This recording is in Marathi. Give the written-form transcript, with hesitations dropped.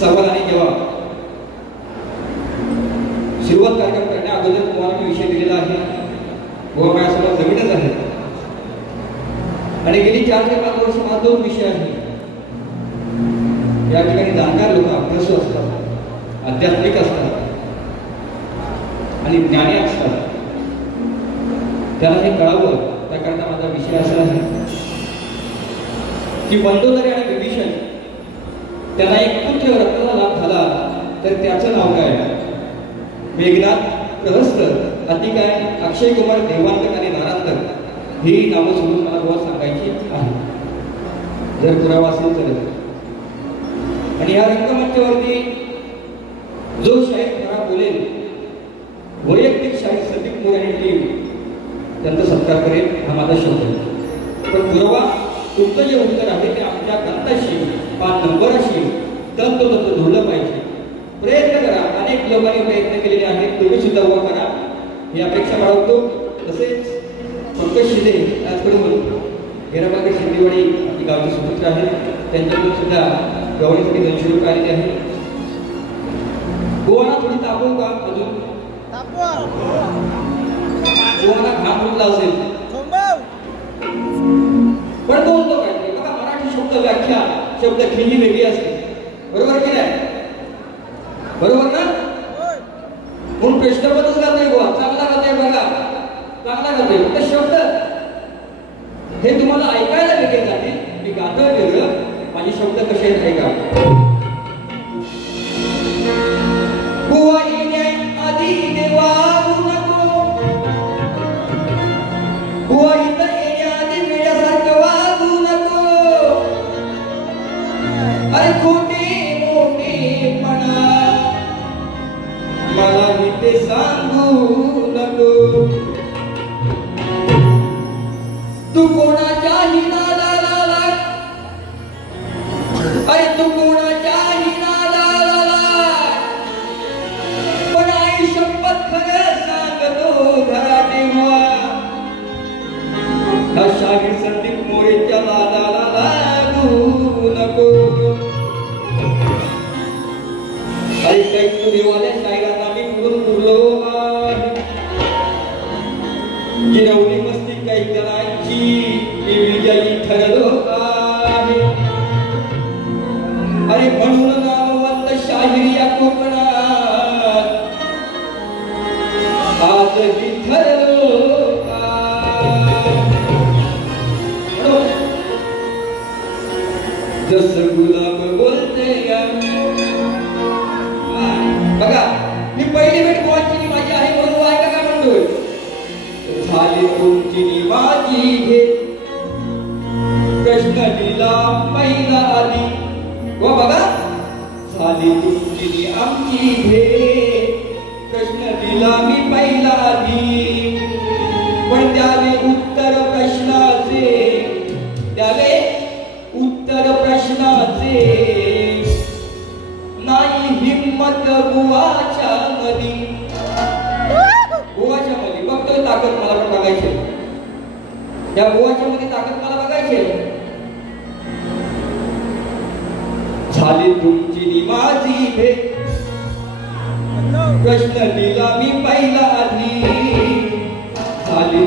सवाल आणि जवाब सुरुवात कार्यक्रम करण्या अगोदर तुम्हाला मी विषय दिलेला आहे व माझ्यासोबत जमीनच आहे आणि गेली 4 ते 5 वर्ष मला 2 विषय आहेत. या ठिकाणी जाणकार लोक अभ्यासू असतात, आध्यात्मिक असतात आणि ज्ञानी असतात. त्याला हे कळावं त्याकरता माझा विषय असा आहे की मंदोदरी आणि विभीषण त्यांना एक पुत्र रत्नाचा लाभ झाला तर त्याचं नाव काय? मेघनाथ, प्रहस्त, अतिकाय, अक्षय कुमार, देवांतर आणि नारांतर ही नावं सोडून मला गोवा सांगायची आहे जर पुरावा असेल तर. आणि या रंगमंचावरती जो शाहीर खरा बोलेल वैयक्तिक शाहीर संदीप मोरे आणि टीम त्यांचा सत्कार करेल हा माझा शब्द आहे. पण पुरावा तुमचं जे उत्तर आहे ते आमच्या कंताशी 5 नंबराशी तंतोतंत जोडलं पाहिजे. प्रयत्न करा. अनेक लोकांनी प्रयत्न केलेले आहेत, तुम्ही सुद्धा उभा करा ही अपेक्षा बाळगतो. तसेच पंकज शिंदे त्याचकडून गेराबागे शिंदेवाडी आपली गावची सुपुत्र आहे त्यांच्याकडून सुद्धा गवळीसाठी 200 रुपये आलेले आहेत. गोवाना थोडी तापवू का अजून? गोवाना घाम फुटला असेल पण बोलतो काय बघा. मराठी शब्द व्याख्या शब्द खेळी वेगळी असते, बरोबर की नाही? बरोबर ना? म्हणून प्रश्नपत्रच गाते गोवा चांगला गाते बघा, चांगला गाते. फक्त शब्द हे तुम्हाला ऐकायला वेगळे जाते. मी गातोय वेगळं, माझे शब्द कसे आहेत ऐका. गोवा येण्या आधी देवा नको, गोवा इथं येण्या आधी वेड्यासारखं वागू नको. अरे खोटे मोठेपणा मला इथे सांगू नको. तू कोणाच्याही नादाला लाग, अरे तू कोणाच्याही नादाला लाग, पण आई शपथ खरं सांगतो घराटे व्हा. हा शाहीर संदीप मोरेच्या नादाला लागू नको. अरे काही तुरीवाल्या शाहिरांना मी पुरून पुरलो आहे, गिरवली मस्ती काही करायची मी विजयी ठरलो आहे. अरे म्हणून नामवंत शाहीर या कोकणात आजही ठरलो जसं गुलाब बोलते या. बघा मी पहिली भेट गोवाची माझी आहे म्हणून ऐका काय म्हणतोय. झाली तुमची माझी भेट, प्रश्न दिला पहिला आधी. व बघा झाली तुमची आमची भेट, प्रश्न दिला मी पहिला आधी. पण द्यावे उत्तर प्रश्नाचे, द्यावे उत्तर प्रश्नाचे नाही हिम्मत बुवाच्या मधी. बुवाच्या मध्ये फक्त ताकद मला पण बघायची, या बुवाच्या मध्ये ताकद मला बघायची. झाली तुमची माझी भेट, प्रश्न दिला मी पहिला आधी. झाली